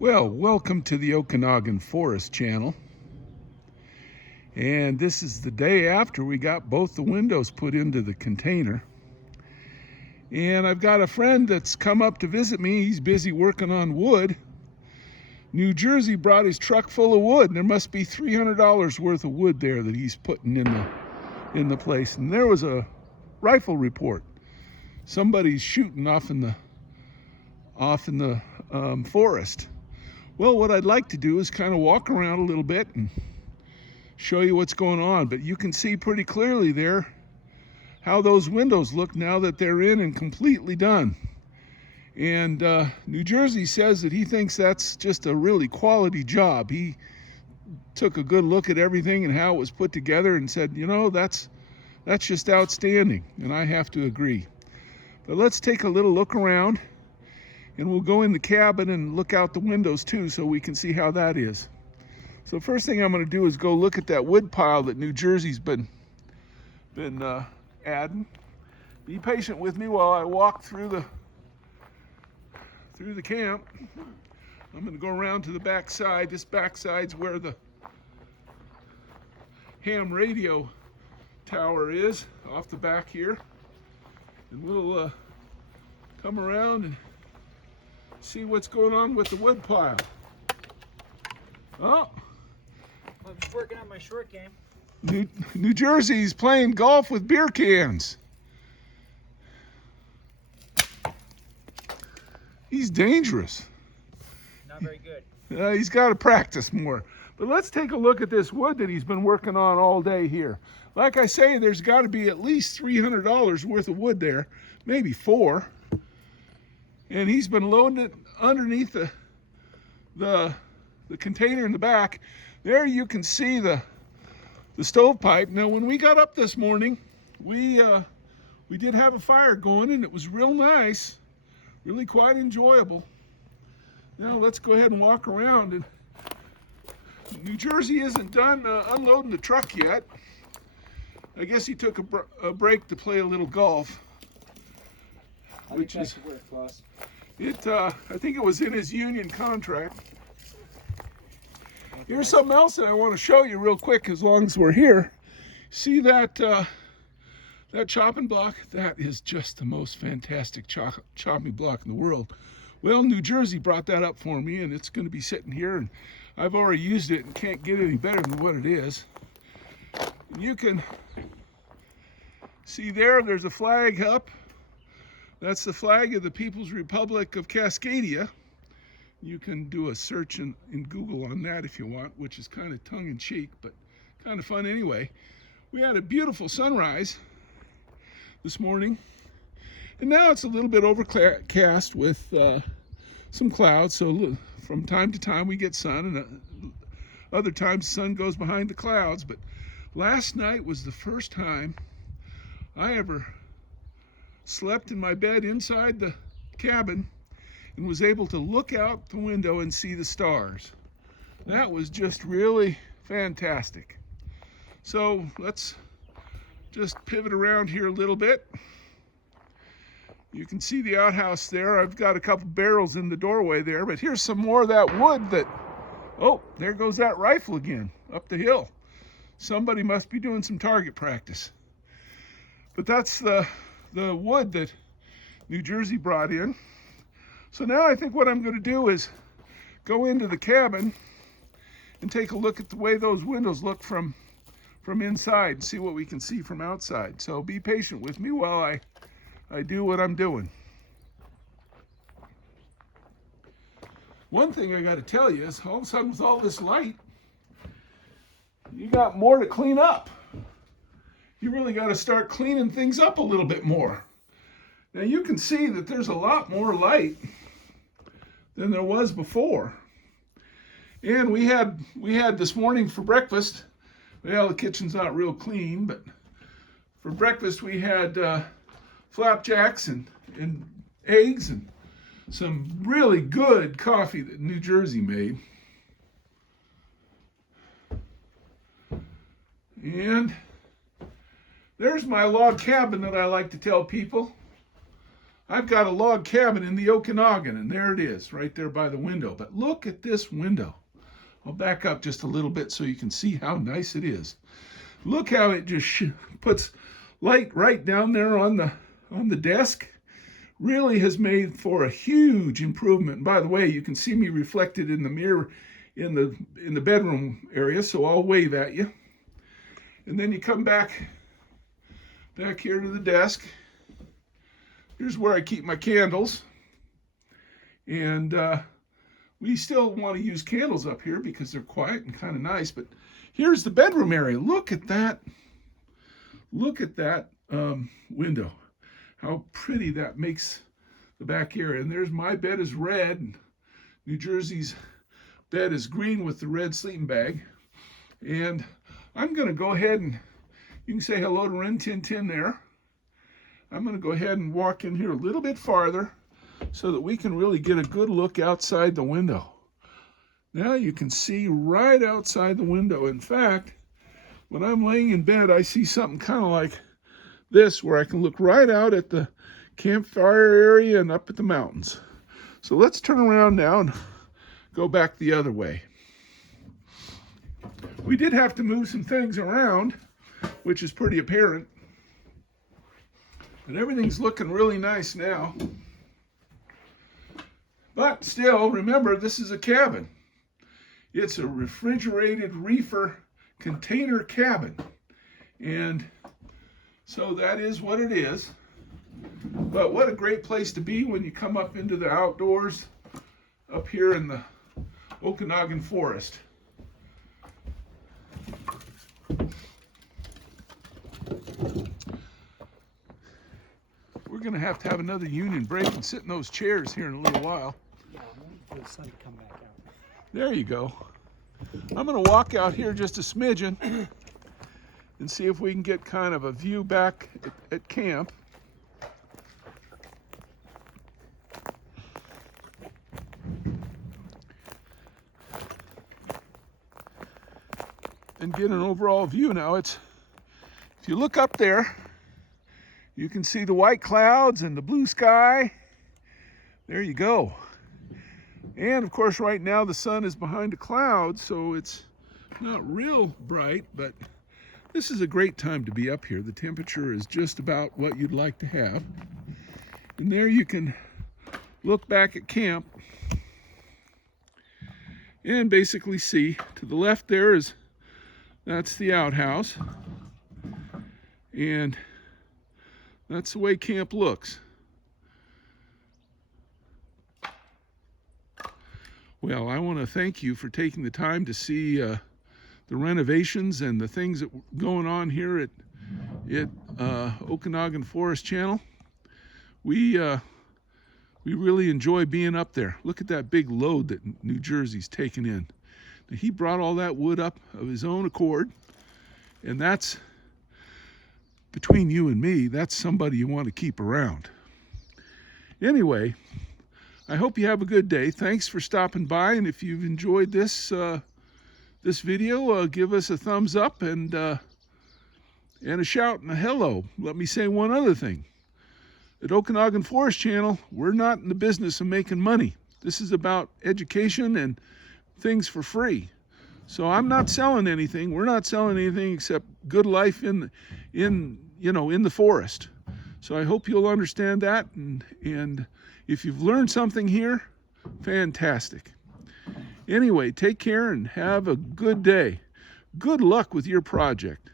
Well, welcome to the Okanogan Forest Channel. And this is the day after we got both the windows put into the container. And I've got a friend that's come up to visit me. He's busy working on wood. New Jersey brought his truck full of wood, and there must be $300 worth of wood there that he's putting in the place. And there was a rifle report. Somebody's shooting off in the forest. Well, what I'd like to do is kind of walk around a little bit and show you what's going on. But you can see pretty clearly there how those windows look now that they're in and completely done. And New Jersey says that he thinks that's just a really quality job. He took a good look at everything and how it was put together and said, you know, that's just outstanding. And I have to agree. But let's take a little look around. And we'll go in the cabin and look out the windows too so we can see how that is. So first thing I'm going to do is go look at that wood pile that New Jersey's been adding. Be patient with me while I walk through the camp. I'm going to go around to the back side. This back side's where the ham radio tower is, off the back here. And we'll come around and see what's going on with the wood pile. Oh, I'm just working on my short game. New Jersey's playing golf with beer cans. He's dangerous. Not very good. He's got to practice more. But let's take a look at this wood that he's been working on all day here. Like I say, there's got to be at least $300 worth of wood there, maybe $4. And he's been loading it underneath the container in the back. There you can see the stovepipe. Now, when we got up this morning, we did have a fire going, and it was real nice, really quite enjoyable. Now let's go ahead and walk around. And New Jersey isn't done unloading the truck yet. I guess he took a break to play a little golf. Which is I think it was in his union contract. Here's something else that I want to show you real quick as long as we're here. See that chopping block? That is just the most fantastic chopping block in the world. Well, New Jersey brought that up for me, and it's going to be sitting here, and I've already used it and can't get any better than what it is. And you can see there's a flag up. That's the flag of the People's Republic of Cascadia. You can do a search in Google on that if you want, which is kind of tongue-in-cheek, but kind of fun anyway. We had a beautiful sunrise this morning, and now it's a little bit overcast with some clouds, so from time to time we get sun, and other times the sun goes behind the clouds. But last night was the first time I ever slept in my bed inside the cabin and was able to look out the window and see the stars. That was just really fantastic. So let's just pivot around here a little bit. You can see the outhouse there. I've got a couple barrels in the doorway there, but here's some more of that wood that, oh, there goes that rifle again up the hill. Somebody must be doing some target practice. But that's the wood that New Jersey brought in. So now I think what I'm going to do is go into the cabin and take a look at the way those windows look from inside and see what we can see from outside. So be patient with me while I do what I'm doing. One thing I got to tell you is all of a sudden with all this light, you got more to clean up. You really got to start cleaning things up a little bit more. Now you can see that there's a lot more light than there was before. And we had this morning for breakfast, well, the kitchen's not real clean, but for breakfast we had flapjacks and eggs and some really good coffee that New Jersey made. And there's my log cabin that I like to tell people. I've got a log cabin in the Okanogan, and there it is, right there by the window. But look at this window. I'll back up just a little bit so you can see how nice it is. Look how it just puts light right down there on the desk. Really has made for a huge improvement. And by the way, you can see me reflected in the mirror in the bedroom area, so I'll wave at you. And then you come back here to the desk. Here's where I keep my candles. And we still want to use candles up here because they're quiet and kind of nice. But here's the bedroom area. Look at that. Look at that window. How pretty that makes the back area. And there's my bed is red. And New Jersey's bed is green with the red sleeping bag. And I'm going to go ahead and you can say hello to Rin Tin Tin there. I'm going to go ahead and walk in here a little bit farther so that we can really get a good look outside the window. Now you can see right outside the window. In fact, when I'm laying in bed, I see something kind of like this where I can look right out at the campfire area and up at the mountains. So let's turn around now and go back the other way. We did have to move some things around, which is pretty apparent. And everything's looking really nice now. But still, remember, this is a cabin. It's a refrigerated reefer container cabin. And so that is what it is. But what a great place to be when you come up into the outdoors up here in the Okanogan forest. We're going to have another union break and sit in those chairs here in a little while. Yeah, I'm waiting for the sun to come back out. There you go. I'm going to walk out here just a smidgen and see if we can get kind of a view back at camp. And get an overall view. Now if you look up there, you can see the white clouds and the blue sky. There you go. And of course right now the sun is behind a cloud, so it's not real bright, but this is a great time to be up here. The temperature is just about what you'd like to have. And there you can look back at camp and basically see to the left there that's the outhouse. And that's the way camp looks. Well, I want to thank you for taking the time to see the renovations and the things that are going on here at Okanogan Forest Channel. We really enjoy being up there. Look at that big load that New Jersey's taken in. Now, he brought all that wood up of his own accord, and that's, between you and me, that's somebody you want to keep around. Anyway, I hope you have a good day. Thanks for stopping by, and if you've enjoyed this this video, give us a thumbs up and a shout and a hello. Let me say one other thing. At Okanogan Forest Channel, we're not in the business of making money. This is about education and things for free. So I'm not selling anything. We're not selling anything except good life in the forest. So I hope you'll understand that, and if you've learned something here, fantastic. Anyway, take care and have a good day. Good luck with your project.